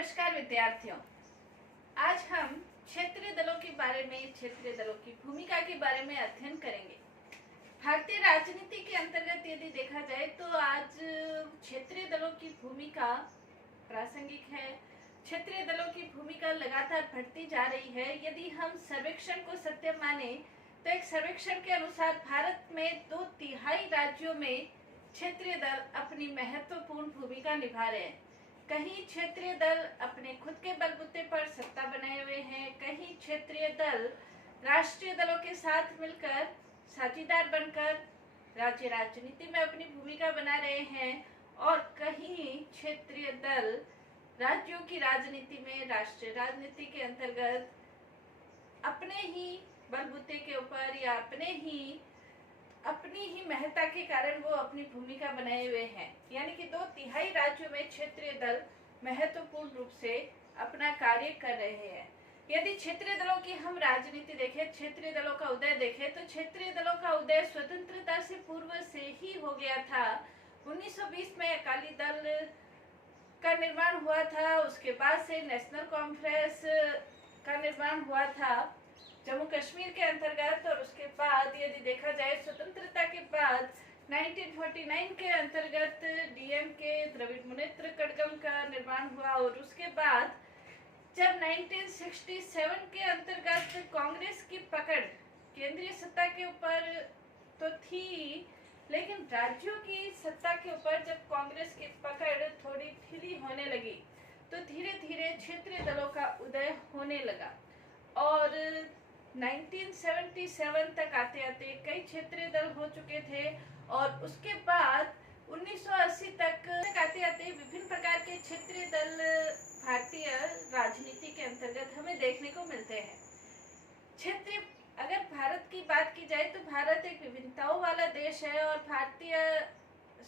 नमस्कार विद्यार्थियों। आज हम क्षेत्रीय दलों के बारे में, क्षेत्रीय दलों की भूमिका के बारे में अध्ययन करेंगे। भारतीय राजनीति के अंतर्गत यदि देखा जाए तो आज क्षेत्रीय दलों की भूमिका प्रासंगिक है। क्षेत्रीय दलों की भूमिका लगातार बढ़ती जा रही है। यदि हम सर्वेक्षण को सत्य माने तो एक सर्वेक्षण के अनुसार भारत में 2/3 राज्यों में क्षेत्रीय दल अपनी महत्वपूर्ण भूमिका निभा रहे हैं। कहीं क्षेत्रीय दल अपने खुद के बलबूते पर सत्ता बनाए हुए हैं, कहीं क्षेत्रीय दल राष्ट्रीय दलों के साथ मिलकर साझीदार बनकर राज्य राजनीति में अपनी भूमिका बना रहे हैं, और कहीं क्षेत्रीय दल राज्यों की राजनीति में, राष्ट्रीय राजनीति के अंतर्गत अपने ही बलबूते के ऊपर या अपनी ही महत्ता के कारण वो अपनी भूमिका बनाए हुए हैं। यानी कि 2/3 राज्यों में क्षेत्रीय दल महत्वपूर्ण रूप से अपना कार्य कर रहे हैं। यदि क्षेत्रीय दलों की हम राजनीति देखें, क्षेत्रीय दलों का उदय देखें, तो क्षेत्रीय दलों का उदय स्वतंत्रता से पूर्व से ही हो गया था। 1920 में अकाली दल का निर्माण हुआ था। उसके बाद से नेशनल कॉन्फ्रेंस का निर्माण हुआ था जम्मू कश्मीर के अंतर्गत, और उसके बाद यदि देखा जाए स्वतंत्रता के बाद 1949 के अंतर्गत डीएमके द्रविड़ मुनेत्र कड़गम का निर्माण हुआ, और उसके बाद जब 1967 के अंतर्गत कांग्रेस की पकड़ केंद्रीय सत्ता के ऊपर तो थी, लेकिन राज्यों की सत्ता के ऊपर जब कांग्रेस की पकड़ थोड़ी ढीली होने लगी तो धीरे धीरे क्षेत्रीय दलों का उदय होने लगा। और 1977 तक आते आते कई क्षेत्रीय दल हो चुके थे, और उसके बाद 1980 तक आते आते विभिन्न प्रकार के क्षेत्रीय दल भारतीय राजनीति के अंतर्गत हमें देखने को मिलते हैं। क्षेत्रीय अगर भारत की बात की जाए तो भारत एक विभिन्नताओं वाला देश है, और भारतीय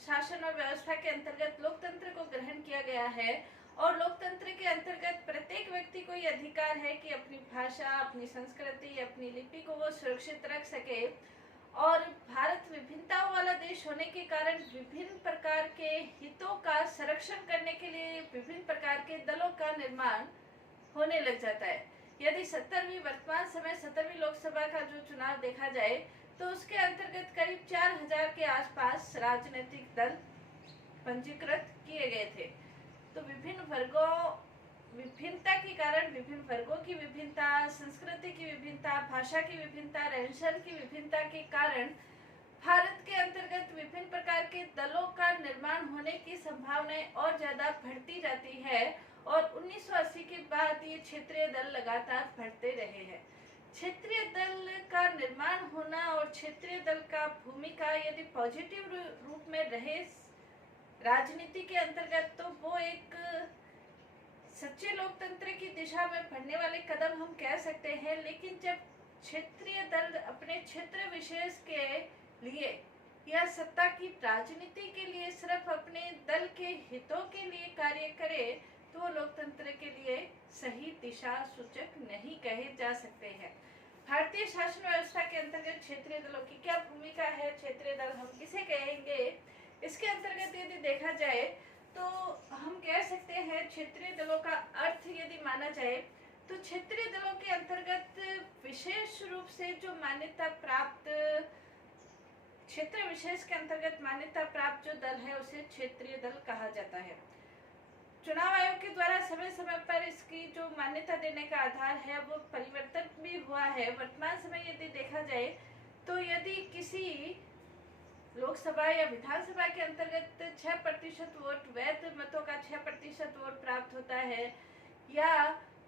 शासन और व्यवस्था के अंतर्गत लोकतंत्र को ग्रहण किया गया है, और लोकतंत्र के अंतर्गत प्रत्येक व्यक्ति को ये अधिकार है कि अपनी भाषा, अपनी संस्कृति, अपनी लिपि को वो सुरक्षित रख सके। और भारत विभिन्नताओं वाला देश होने के कारण विभिन्न प्रकार के हितों का संरक्षण करने के लिए विभिन्न प्रकार के दलों का निर्माण होने लग जाता है। यदि 17वीं लोकसभा का जो चुनाव देखा जाए तो उसके अंतर्गत करीब 4000 के आसपास राजनीतिक दल पंजीकृत किए गए थे। तो विभिन्नता के कारण, विभिन्न वर्गों की विभिन्नता, संस्कृति की विभिन्नता, भाषा की विभिन्नता, रहन सहन की विभिन्नता के कारण भारत के अंतर्गत विभिन्न प्रकार के दलों का निर्माण होने की संभावनाएं और ज्यादा बढ़ती जाती है, और 1980 के बाद ये क्षेत्रीय दल लगातार बढ़ते रहे हैं। क्षेत्रीय दल का निर्माण होना और क्षेत्रीय दल का भूमिका यदि पॉजिटिव रूप में रहे राजनीति के अंतर्गत, तो वो एक सच्चे लोकतंत्र की दिशा में बढ़ने वाले कदम हम कह सकते हैं। लेकिन जब क्षेत्रीय दल अपने क्षेत्र विशेष के लिए या सत्ता की राजनीति के लिए सिर्फ अपने दल के हितों के लिए कार्य करे, तो वो लोकतंत्र के लिए सही दिशा सूचक नहीं कहे जा सकते हैं। भारतीय शासन व्यवस्था के अंतर्गत क्षेत्रीय दलों की क्या भूमिका है, क्षेत्रीय दल हम किसे कहेंगे, इसके अंतर्गत यदि देखा जाए तो हम कह सकते हैं क्षेत्रीय दलों का अर्थ यदि माना जाए तो क्षेत्रीय दलों के अंतर्गत विशेष रूप से जो मान्यता प्राप्त, क्षेत्र विशेष के अंतर्गत मान्यता प्राप्त जो दल है उसे क्षेत्रीय दल कहा जाता है। चुनाव आयोग के द्वारा समय समय पर इसकी जो मान्यता देने का आधार है वो परिवर्तन भी हुआ है। वर्तमान समय यदि देखा जाए तो यदि किसी लोकसभा या विधानसभा के अंतर्गत 6% वोट, वैध मतों का 6% वोट प्राप्त होता है, या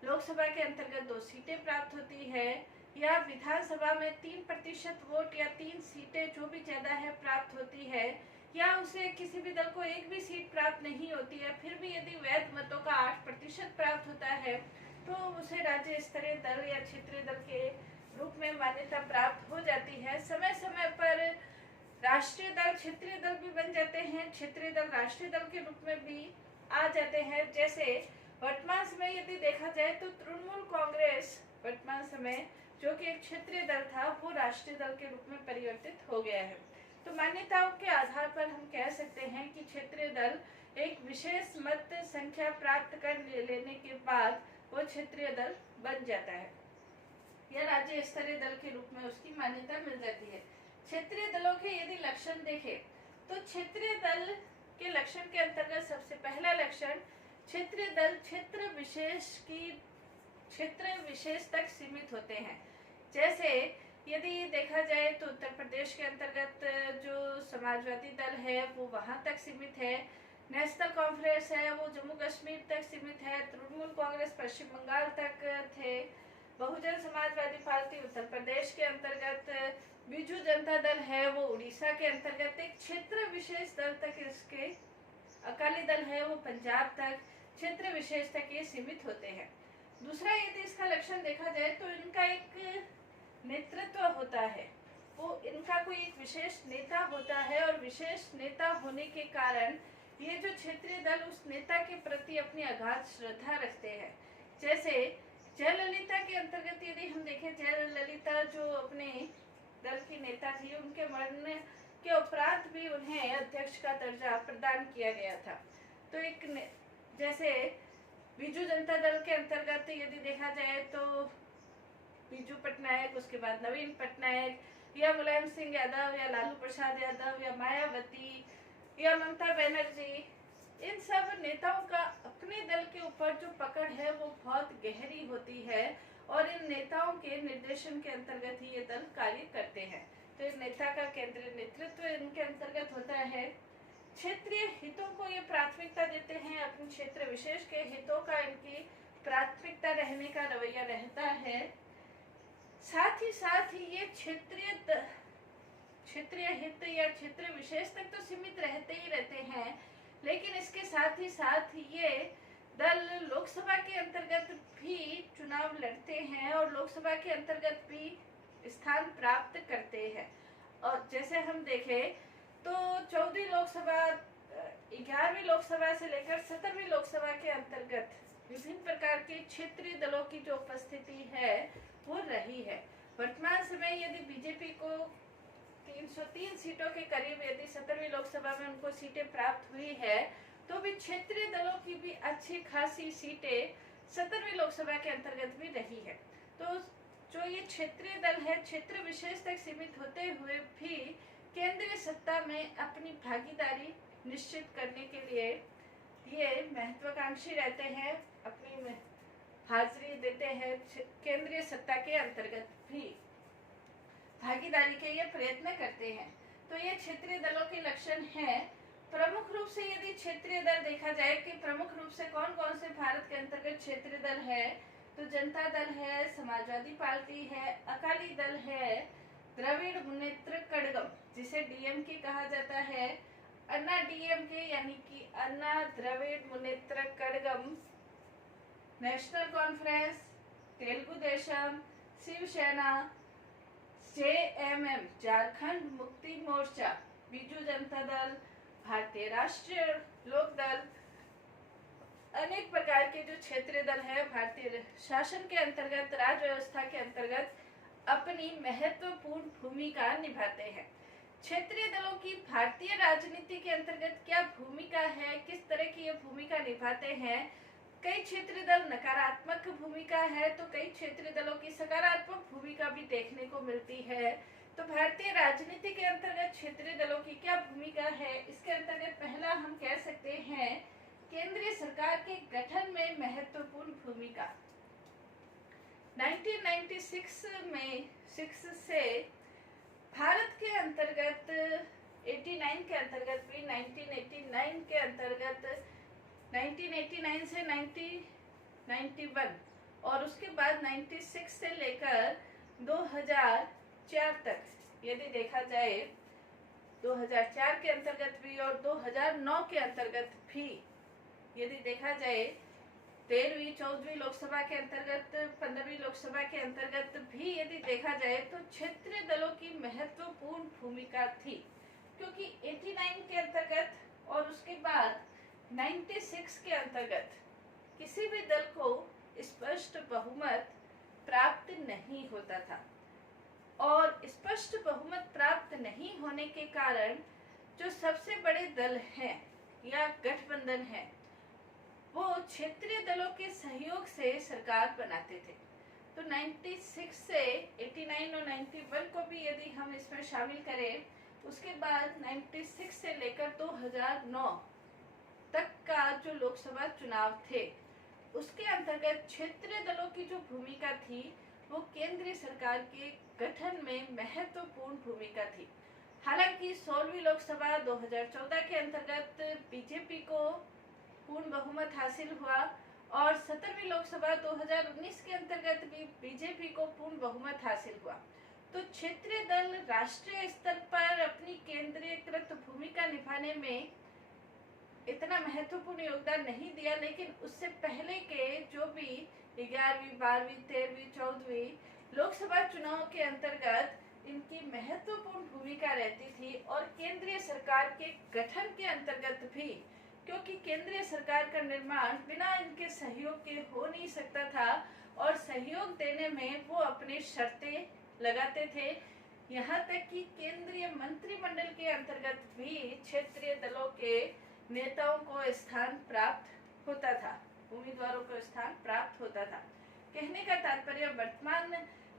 लोकसभा के अंतर्गत 2 सीटें प्राप्त होती है, या विधानसभा में 3% वोट या 3 सीटें जो भी ज्यादा है प्राप्त होती है, या उसे किसी भी दल को एक भी सीट प्राप्त नहीं होती है, फिर भी यदि वैध मतों का 8% प्राप्त होता है तो उसे राज्य स्तरीय दल या क्षेत्रीय दल के रूप में मान्यता प्राप्त हो जाती है। समय समय पर राष्ट्रीय दल क्षेत्रीय दल भी बन जाते हैं, क्षेत्रीय दल राष्ट्रीय दल के रूप में भी आ जाते हैं। जैसे वर्तमान समय यदि देखा जाए तो तृणमूल कांग्रेस वर्तमान समय जो कि एक क्षेत्रीय दल था वो राष्ट्रीय दल के रूप में परिवर्तित हो गया है। तो मान्यताओं के आधार पर हम कह सकते हैं कि क्षेत्रीय दल एक विशेष मत संख्या प्राप्त कर लेने के बाद वो क्षेत्रीय दल बन जाता है या राज्य स्तरीय दल के रूप में उसकी मान्यता मिल जाती है। क्षेत्रीय दलों के यदि लक्षण देखें तो क्षेत्रीय दल के लक्षण के अंतर्गत सबसे पहला लक्षण, क्षेत्रीय दल क्षेत्र विशेष तक सीमित होते हैं। जैसे यदि देखा जाए तो उत्तर प्रदेश के अंतर्गत जो समाजवादी दल है वो वहां तक सीमित है, नेशनल कॉन्फ्रेंस है वो जम्मू कश्मीर तक सीमित है, तृणमूल कांग्रेस पश्चिम बंगाल तक थे, बहुजन समाजवादी पार्टी उत्तर प्रदेश के अंतर्गत, बीजू जनता दल है वो उड़ीसा के अंतर्गत एक क्षेत्र विशेष दल तक इसके, अकाली दल है वो पंजाब तक क्षेत्र विशेष तक ये सीमित होते हैं। दूसरा यदि इसका लक्षण देखा जाए तो इनका एक नेतृत्व होता है, वो इनका कोई एक विशेष नेता होता है और विशेष नेता होने के कारण ये जो क्षेत्रीय दल उस नेता के प्रति अपनी अगाध श्रद्धा रखते हैं। जैसे जयललिता के अंतर्गत यदि हम देखें, जयललिता जो अपने दल की नेता थी, उनके मरने के उपरांत भी उन्हें अध्यक्ष का दर्जा प्रदान किया गया था। तो एक जैसे बीजू जनता दल के अंतर्गत यदि देखा जाए तो बीजू पटनायक, उसके बाद नवीन पटनायक या मुलायम सिंह यादव या लालू प्रसाद यादव या मायावती या ममता बनर्जी, इन सब नेताओं का अपने दल के ऊपर जो पकड़ है वो बहुत गहरी होती है और इन नेताओं के निर्देशन के अंतर्गत ही ये दल कार्य करते हैं। तो इन नेता का केंद्रीय नेतृत्व इनके अंतर्गत होता है। क्षेत्रीय हितों को ये प्राथमिकता देते हैं, अपने क्षेत्र विशेष के हितों का इनकी प्राथमिकता रहने का रवैया रहता है। साथ ही ये क्षेत्रीय हित या क्षेत्र विशेष तक तो सीमित रहते ही रहते हैं, लेकिन इसके साथ ही ये दल लोकसभा के अंतर्गत भी चुनाव लड़ते हैं और लोकसभा के अंतर्गत भी स्थान प्राप्त करते हैं। और जैसे हम देखें तो 14वीं लोकसभा, 11वीं लोकसभा से लेकर 17वीं लोकसभा के अंतर्गत विभिन्न प्रकार के क्षेत्रीय दलों की जो उपस्थिति है वो रही है। वर्तमान समय यदि बीजेपी को 303 सीटों के करीब यदि 17वीं लोकसभा में उनको सीटें प्राप्त हुई है, तो भी क्षेत्रीय दलों की भी अच्छी खासी सीटें 17वीं लोकसभा के अंतर्गत भी रही है। तो जो ये क्षेत्रीय दल है क्षेत्र विशेष तक सीमित होते हुए भी केंद्रीय सत्ता में अपनी भागीदारी निश्चित करने के लिए ये महत्वाकांक्षी रहते हैं, अपनी हाजिरी देते हैं, केंद्रीय सत्ता के अंतर्गत भी भागीदारी के ये प्रयत्न करते हैं। तो ये क्षेत्रीय दलों के लक्षण हैं। प्रमुख रूप से यदि क्षेत्रीय दल देखा जाए कि प्रमुख रूप से कौन कौन से भारत के अंतर्गत क्षेत्रीय दल है, तो जनता दल है, समाजवादी पार्टी है, अकाली दल है, द्रविड़ मुनेत्र कड़गम जिसे डीएमके कहा जाता है, अन्ना डीएमके यानी कि Anna Dravida Munnetra Kazhagam, National Conference, Telugu Desam, Shiv Sena, JMM Jharkhand Mukti Morcha, Biju Janata Dal, भारतीय राष्ट्रीय लोक दल, अनेक प्रकार के जो क्षेत्रीय दल है भारतीय शासन के अंतर्गत, राज व्यवस्था के अंतर्गत अपनी महत्वपूर्ण भूमिका निभाते हैं। क्षेत्रीय दलों की भारतीय राजनीति के अंतर्गत क्या भूमिका है, किस तरह की ये भूमिका निभाते हैं? कई क्षेत्रीय दल नकारात्मक भूमिका है तो कई क्षेत्रीय दलों की सकारात्मक भूमिका भी देखने को मिलती है। तो भारतीय राजनीति के अंतर्गत क्षेत्रीय दलों की क्या भूमिका है, इसके अंतर्गत पहला हम कह सकते हैं केंद्रीय सरकार के गठन में महत्वपूर्ण भूमिका। 1996 में 6 से भारत के अंतर्गत 89 के अंतर्गत भी 1989 के अंतर्गत 1989 से 1991 और उसके बाद 96 से लेकर 2004 तक यदि देखा जाए 2004 के अंतर्गत भी और 2009 के अंतर्गत भी यदि देखा जाए 13वीं 14वीं लोकसभा के अंतर्गत 15वीं लोकसभा के अंतर्गत भी यदि देखा जाए तो क्षेत्रीय दलों की महत्वपूर्ण भूमिका थी, क्योंकि 89 के अंतर्गत और उसके बाद 96 के अंतर्गत किसी भी दल को स्पष्ट बहुमत प्राप्त नहीं होता था और स्पष्ट बहुमत प्राप्त नहीं होने के कारण जो सबसे बड़े दल हैं या गठबंधन है वो क्षेत्रीय दलों के सहयोग से सरकार बनाते थे। तो 96 से 89 और 91 को भी यदि हम इसमें शामिल करें, उसके बाद 96 से लेकर 2009 तक का जो लोकसभा चुनाव थे, उसके अंतर्गत क्षेत्रीय दलों की जो भूमिका थी वो केंद्रीय सरकार के गठन में महत्वपूर्ण भूमिका थी। हालांकि 16वीं लोकसभा 2014 के अंतर्गत बीजेपी को पूर्ण बहुमत हासिल हुआ और 17वीं लोकसभा 2019 के अंतर्गत भी बीजेपी को पूर्ण बहुमत हासिल हुआ। तो क्षेत्रीय दल राष्ट्रीय स्तर पर अपनी केंद्रीयकृत भूमिका निभाने में इतना महत्वपूर्ण योगदान नहीं दिया, लेकिन उससे पहले के जो भी 11वीं, 12वीं, 13वीं, 14वीं लोकसभा चुनाव के अंतर्गत इनकी महत्वपूर्ण भूमिका रहती थी और केंद्रीय सरकार के गठन के अंतर्गत भी, क्योंकि केंद्रीय सरकार का निर्माण बिना इनके सहयोग के हो नहीं सकता था और सहयोग देने में वो अपनी शर्तें लगाते थे। यहाँ तक कि केंद्रीय मंत्रिमंडल के अंतर्गत भी क्षेत्रीय दलों के नेताओं को स्थान प्राप्त होता था, उम्मीदवारों को स्थान प्राप्त होता था। कहने का तात्पर्य, वर्तमान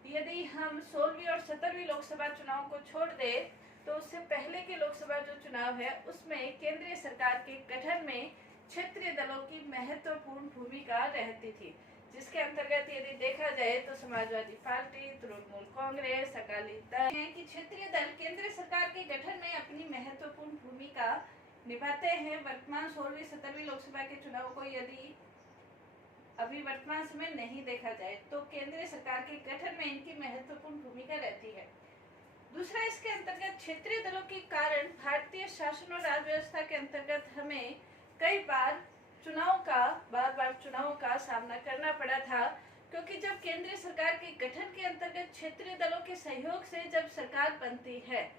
यदि हम 16वीं और 17वीं लोकसभा चुनाव को छोड़ दें तो उससे पहले के लोकसभा जो चुनाव है उसमें केंद्रीय सरकार के गठन में क्षेत्रीय दलों की महत्वपूर्ण भूमिका रहती थी, जिसके अंतर्गत यदि देखा जाए तो समाजवादी पार्टी, तृणमूल कांग्रेस, अकाली दल हैं कि क्षेत्रीय दल केंद्र सरकार के गठन में अपनी महत्वपूर्ण भूमिका निभाते हैं। वर्तमान 16वीं 17वीं लोकसभा के चुनाव को यदि अभी वर्तमान समय नहीं देखा जाए तो केंद्रीय सरकार के गठन में इनकी महत्वपूर्ण भूमिका रहती है। दूसरा, इसके अंतर्गत क्षेत्रीय दलों के कारण भारतीय शासन और राज व्यवस्था के अंतर्गत हमें कई बार बार बार चुनावों का सामना करना पड़ा था, क्योंकि जब केंद्रीय सरकार के गठन के अंतर्गत क्षेत्रीय दलों के सहयोग से जब सरकार बनती है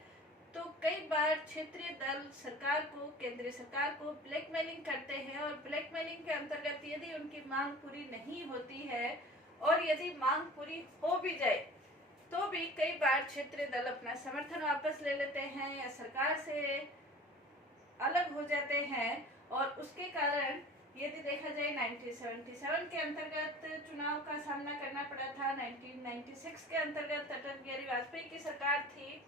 तो कई बार क्षेत्रीय दल सरकार को, केंद्रीय सरकार को ब्लैकमेलिंग करते हैं और ब्लैकमेलिंग के अंतर्गत यदि उनकी मांग पूरी नहीं होती है और यदि मांग पूरी हो भी जाए तो भी कई बार क्षेत्रीय दल अपना समर्थन वापस ले लेते हैं या सरकार से अलग हो जाते हैं और उसके कारण यदि देखा जाए 1977 के अंतर्गत चुनाव का सामना करना पड़ा था। 1996 के अंतर्गत अटल बिहारी वाजपेयी की सरकार थी।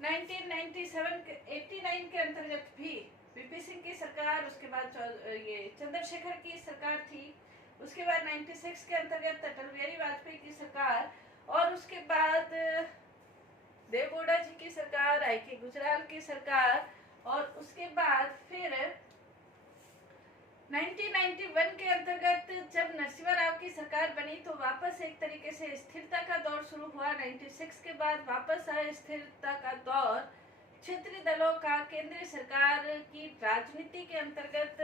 1989 के अंतर्गत भी वीपी सिंह की सरकार, उसके बाद ये चंद्रशेखर की सरकार थी। उसके बाद 96 के अंतर्गत अटल बिहारी वाजपेयी की सरकार और उसके बाद देवगौड़ा जी की सरकार, आई.के. गुजराल की सरकार और उसके बाद फिर 1991 के अंतर्गत जब नरसिम्हा राव की सरकार बनी तो वापस एक तरीके से स्थिरता का दौर शुरू हुआ। 96 के बाद वापस आया स्थिरता का दौर। क्षेत्रीय दलों का केंद्रीय सरकार की राजनीति के अंतर्गत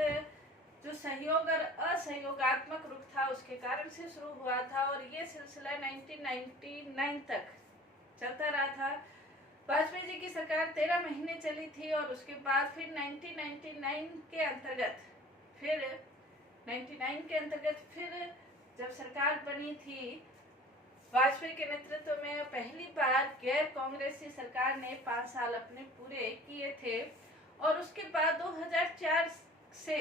जो सहयोग और असहयोगात्मक रुख था उसके कारण से शुरू हुआ था और ये सिलसिला 1999 तक चलता रहा था। वाजपेयी जी की सरकार 13 महीने चली थी और उसके बाद फिर 1999 के अंतर्गत फिर जब सरकार बनी थी वाजपेयी के नेतृत्व में, पहली बार गैर कांग्रेसी सरकार ने 5 साल अपने पूरे किए थे और उसके बाद 2004 से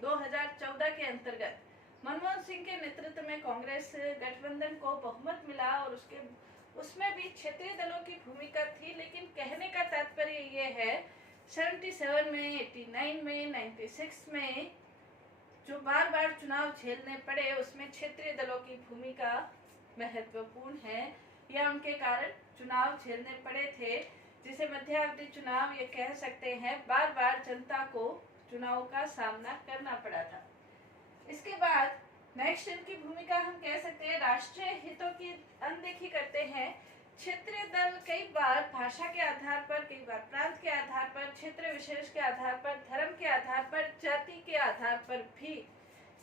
2014 के अंतर्गत मनमोहन सिंह के नेतृत्व में कांग्रेस गठबंधन को बहुमत मिला और उसमें भी क्षेत्रीय दलों की भूमिका थी। लेकिन कहने का तात्पर्य ये है 77 में, 89 में, 96 में जो बार बार चुनाव झेलने पड़े उसमें क्षेत्रीय दलों की भूमिका महत्वपूर्ण है या उनके कारण चुनाव झेलने पड़े थे, जिसे मध्यावधि चुनाव ये कह सकते हैं। बार बार जनता को चुनाव का सामना करना पड़ा था। इसके बाद नेक्स्ट इनकी भूमिका हम कह सकते हैं राष्ट्रीय हितों की अनदेखी करते हैं। क्षेत्रीय दल कई बार भाषा के आधार पर, कई बार प्रांत के आधार पर, क्षेत्र विशेष के आधार पर, धर्म के आधार पर, जाति के आधार पर भी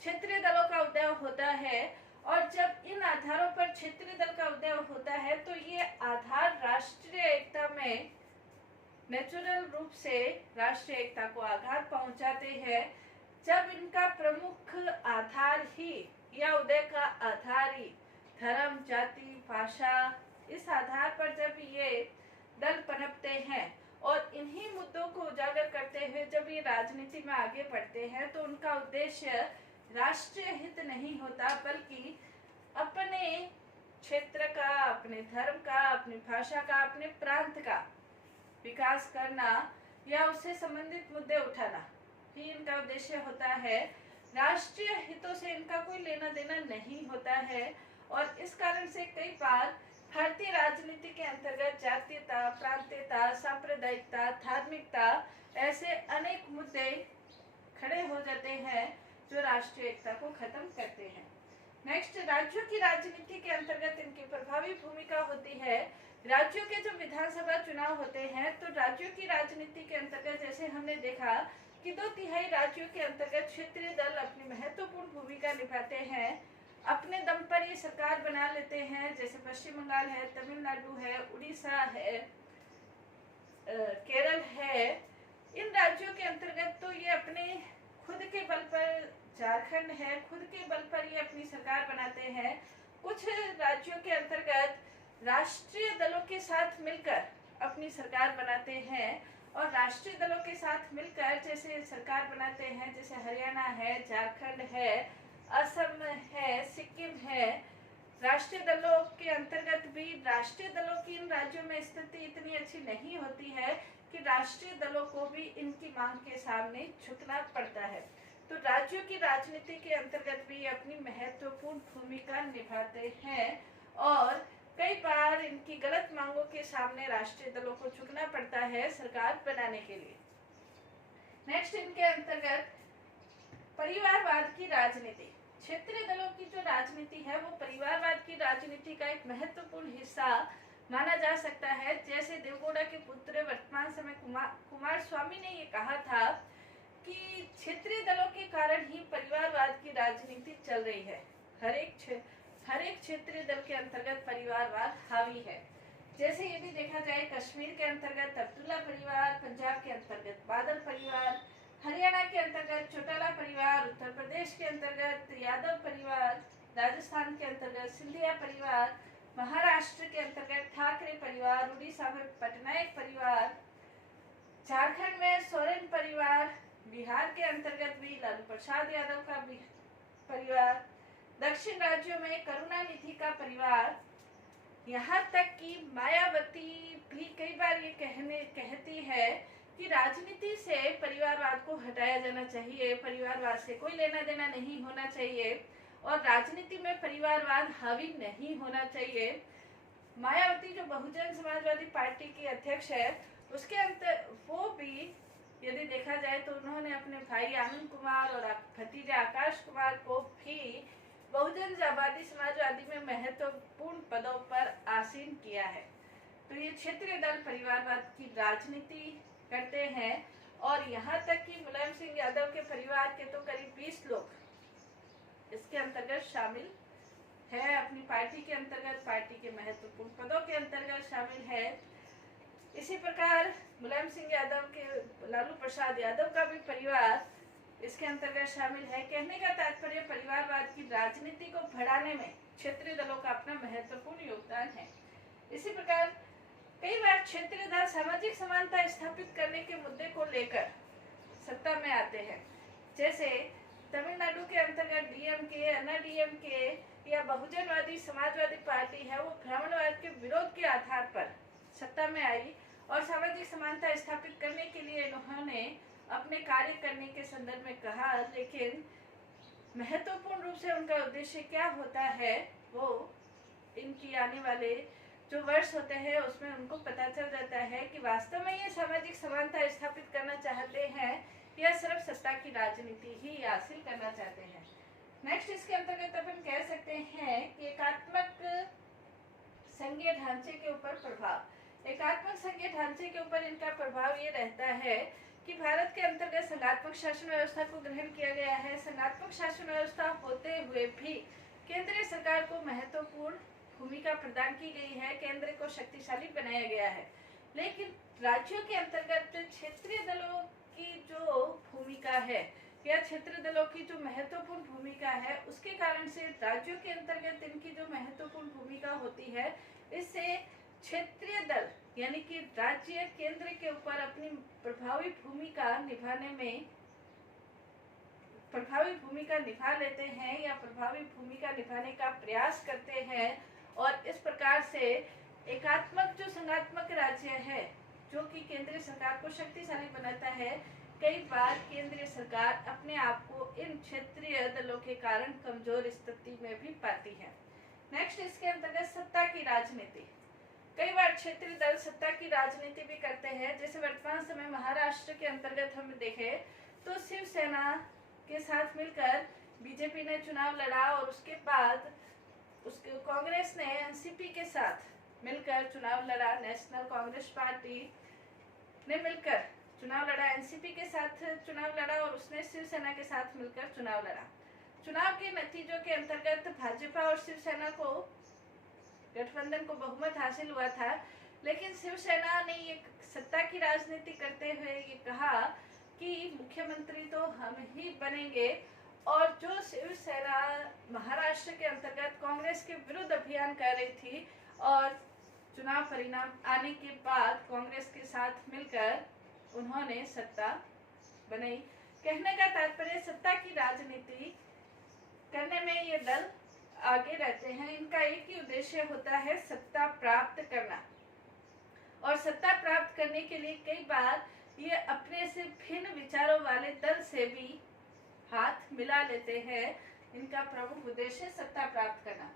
क्षेत्रीय दलों का उदय होता है और जब इन आधारों पर क्षेत्रीय दल का उदय होता है तो ये आधार राष्ट्रीय एकता में नेचुरल रूप से राष्ट्रीय एकता को आघात पहुंचाते हैं। जब इनका प्रमुख आधार ही या उदय का आधार ही धर्म, जाति, भाषा, इस आधार पर जब ये दल पनपते हैं और इन्हीं मुद्दों को उजागर करते हुए जब ये राजनीति में आगे बढ़ते हैं तो उनका उद्देश्य राष्ट्रीय हित नहीं होता, बल्कि अपने क्षेत्र का, अपने धर्म का, अपनी भाषा का, अपने प्रांत का विकास करना या उससे संबंधित मुद्दे उठाना ही इनका उद्देश्य होता है। राष्ट्रीय हितों से इनका कोई लेना देना नहीं होता है और इस कारण से कई बार भारतीय राजनीति के अंतर्गत जातीयता, प्रांतीयता, सांप्रदायिकता, धार्मिकता ऐसे अनेक मुद्दे खड़े हो जाते हैं जो राष्ट्रीय एकता को खत्म करते हैं। नेक्स्ट, राज्यों की राजनीति के अंतर्गत इनकी प्रभावी भूमिका होती है। राज्यों के जो विधानसभा चुनाव होते हैं तो राज्यों की राजनीति के अंतर्गत जैसे हमने देखा कि 2/3 राज्यों के अंतर्गत क्षेत्रीय दल अपनी महत्वपूर्ण भूमिका निभाते हैं, अपने दम पर ये सरकार बना लेते हैं, जैसे पश्चिम बंगाल है, तमिलनाडु है, उड़ीसा है, केरल है। इन राज्यों के अंतर्गत तो ये अपने खुद के बल पर, झारखंड है, खुद के बल पर ये अपनी सरकार बनाते हैं। कुछ राज्यों के अंतर्गत राष्ट्रीय दलों के साथ मिलकर अपनी सरकार बनाते हैं और राष्ट्रीय दलों के साथ मिलकर जैसे सरकार बनाते हैं, जैसे हरियाणा है, झारखंड है, असम है, सिक्किम है। राष्ट्रीय दलों के अंतर्गत भी राष्ट्रीय दलों की इन राज्यों में स्थिति इतनी अच्छी नहीं होती है कि राष्ट्रीय दलों को भी इनकी मांग के सामने झुकना पड़ता है। तो राज्यों की राजनीति के अंतर्गत भी अपनी महत्वपूर्ण भूमिका निभाते हैं और कई बार इनकी गलत मांगों के सामने राष्ट्रीय दलों को झुकना पड़ता है सरकार बनाने के लिए। नेक्स्ट, इनके अंतर्गत परिवारवाद की राजनीति। क्षेत्रीय दलों की जो राजनीति है वो परिवारवाद की राजनीति का एक महत्वपूर्ण हिस्सा माना जा सकता है। जैसे देवगौड़ा के पुत्र वर्तमान समय कुमार स्वामी ने ये कहा था कि क्षेत्रीय दलों के कारण ही परिवारवाद की राजनीति चल रही है। हर एक क्षेत्रीय दल के अंतर्गत परिवारवाद हावी है। जैसे यदि देखा जाए कश्मीर के अंतर्गत अब्दुल्ला परिवार, पंजाब के अंतर्गत बादल परिवार, हरियाणा के अंतर्गत चौटाला परिवार, उत्तर प्रदेश के अंतर्गत यादव परिवार, राजस्थान के अंतर्गत सिंधिया परिवार, महाराष्ट्र के अंतर्गत ठाकरे परिवार, उड़ीसा में पटनायक परिवार, झारखंड में सोरेन परिवार, बिहार के अंतर्गत भी लालू प्रसाद यादव का परिवार, दक्षिण राज्यों में करुणानिधि का परिवार, यहाँ तक कि मायावती भी कई बार ये कहती है कि राजनीति से परिवारवाद को हटाया जाना चाहिए, परिवारवाद से कोई लेना देना नहीं होना चाहिए और राजनीति में परिवारवाद हावी नहीं होना चाहिए। मायावती जो बहुजन समाजवादी पार्टी की अध्यक्ष है उसके अंतर वो भी यदि देखा जाए तो उन्होंने अपने भाई आनंद कुमार और भतीजा आकाश कुमार को भी बहुजन समाजवादी में महत्वपूर्ण पदों पर आसीन किया है। तो ये क्षेत्रीय दल परिवारवाद की राजनीति करते हैं और यहाँ तक कि मुलायम सिंह यादव के परिवार के तो करीब 20 लोग इसके अंतर्गत शामिल है, अपनी पार्टी के अंतर्गत, पार्टी के महत्वपूर्ण पदों के अंतर्गत शामिल है। इसी प्रकार मुलायम सिंह यादव के लालू प्रसाद यादव का भी परिवार इसके अंतर्गत शामिल है। कहने का तात्पर्य परिवारवाद की राजनीति को बढ़ाने में क्षेत्रीय दलों का अपना महत्वपूर्ण योगदान है। इसी प्रकार कई बार क्षेत्रीय दल सामाजिक समानता स्थापित करने के मुद्दे को लेकर सत्ता में आते हैं। जैसे तमिलनाडु के अंतर्गत डीएमके, अन्ना डीएमके या बहुजनवादी समाजवादी पार्टी है वो ब्राह्मणवाद के विरोध के आधार पर सत्ता में आई और सामाजिक समानता स्थापित करने के लिए इन्होंने अपने कार्य करने के संदर्भ में कहा, लेकिन महत्वपूर्ण रूप से उनका उद्देश्य क्या होता है वो इनकी आने वाले जो वर्ष होते हैं उसमें उनको पता चल जाता है कि वास्तव में ये सामाजिक समानता स्थापित करना चाहते हैं या सिर्फ सत्ता की राजनीति ही हासिल करना चाहते हैं। नेक्स्ट, इसके अंतर्गत अपन कह सकते हैं कि एकात्मक संघीय ढांचे के ऊपर प्रभाव। एकात्मक संघीय ढांचे के ऊपर इनका प्रभाव ये रहता है कि भारत के अंतर्गत संघात्मक शासन व्यवस्था को ग्रहण किया गया है। संघात्मक शासन व्यवस्था होते हुए भी केंद्रीय सरकार को महत्वपूर्ण भूमिका प्रदान की गई है, केंद्र को शक्तिशाली बनाया गया है। लेकिन राज्यों के अंतर्गत क्षेत्रीय दलों की जो भूमिका है या क्षेत्रीय दलों की जो महत्वपूर्ण भूमिका है उसके कारण से राज्यों के अंतर्गत इनकी जो महत्वपूर्ण भूमिका होती है इससे क्षेत्रीय दल यानी कि राज्य केंद्र के ऊपर अपनी प्रभावी भूमिका निभा लेते हैं या प्रभावी भूमिका निभाने का प्रयास करते हैं, और इस प्रकार से एकात्मक जो संघात्मक राज्य है जो कि केंद्रीय सरकार को शक्तिशाली बनाता है, कई बार केंद्रीय सरकार अपने आप को इन क्षेत्रीय दलों के कारण कमजोर स्थिति में भी पाती है। नेक्स्ट, इसके अंतर्गत सत्ता की राजनीति। कई बार क्षेत्रीय दल सत्ता की राजनीति भी करते हैं। जैसे वर्तमान समय महाराष्ट्र के अंतर्गत हम देखें तो शिवसेना के साथ मिलकर बीजेपी ने चुनाव लड़ा, और उसके बाद उसके कांग्रेस ने एनसीपी के साथ मिलकर चुनाव लड़ा। नेशनल कांग्रेस पार्टी ने मिलकर चुनाव लड़ा, एनसीपी के साथ चुनाव लड़ा, और उसने शिवसेना के साथ मिलकर चुनाव लड़ा। चुनाव के नतीजों के अंतर्गत भाजपा और शिवसेना को गठबंधन को बहुमत हासिल हुआ था, लेकिन शिवसेना ने ये सत्ता की राजनीति करते हुए ये कहा कि मुख्यमंत्री तो हम ही बनेंगे, और जो शिवसेना महाराष्ट्र के अंतर्गत कांग्रेस के विरुद्ध अभियान कर रही थी, और चुनाव परिणाम आने के बाद कांग्रेस के साथ मिलकर उन्होंने सत्ता बनाई। कहने का तात्पर्य, सत्ता की राजनीति करने में ये दल आगे रहते हैं। इनका एक ही उद्देश्य होता है सत्ता प्राप्त करना, और सत्ता प्राप्त करने के लिए कई बार ये अपने से भिन्न विचारों वाले दल से भी हाथ मिला लेते हैं। इनका प्रमुख उद्देश्य सत्ता प्राप्त करना।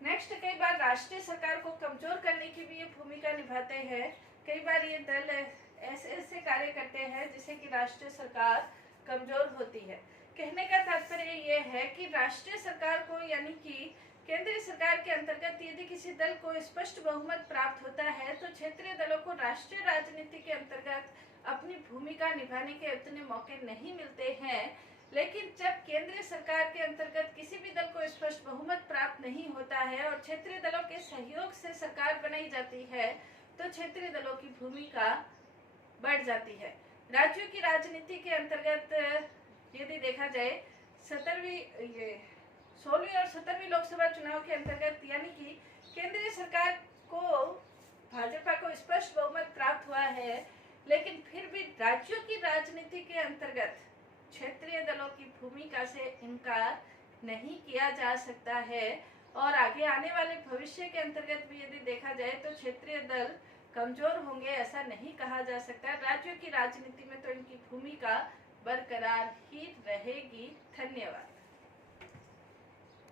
नेक्स्ट, कई बार राष्ट्रीय सरकार को कमजोर करने की भी ये भूमिका निभाते हैं। कई बार ये दल ऐसे कार्य करते हैं जिससे कि राष्ट्रीय सरकार कमजोर होती है। कहने का तात्पर्य ये है कि राष्ट्रीय सरकार को यानी कि केंद्रीय सरकार के अंतर्गत यदि किसी दल को स्पष्ट बहुमत प्राप्त होता है तो क्षेत्रीय दलों को राष्ट्रीय राजनीति के अंतर्गत अपनी भूमिका निभाने के उतने मौके नहीं मिलते हैं। लेकिन जब केंद्रीय सरकार के अंतर्गत किसी भी दल को स्पष्ट बहुमत प्राप्त नहीं होता है और क्षेत्रीय दलों के सहयोग से सरकार बनाई जाती है, तो क्षेत्रीय दलों की भूमिका बढ़ जाती है। राज्यों की राजनीति के अंतर्गत यदि देखा जाए 16वीं और 17वीं लोकसभा चुनाव के अंतर्गत यानी कि केंद्रीय सरकार को भाजपा को स्पष्ट बहुमत प्राप्त हुआ है, लेकिन फिर भी राज्यों की राजनीति के अंतर्गत क्षेत्रीय दलों की भूमिका से इनकार नहीं किया जा सकता है, और आगे आने वाले भविष्य के अंतर्गत भी यदि देखा जाए तो क्षेत्रीय दल कमजोर होंगे ऐसा नहीं कहा जा सकता। राज्यों की राजनीति में तो इनकी भूमिका बरकरार ही रहेगी। धन्यवाद।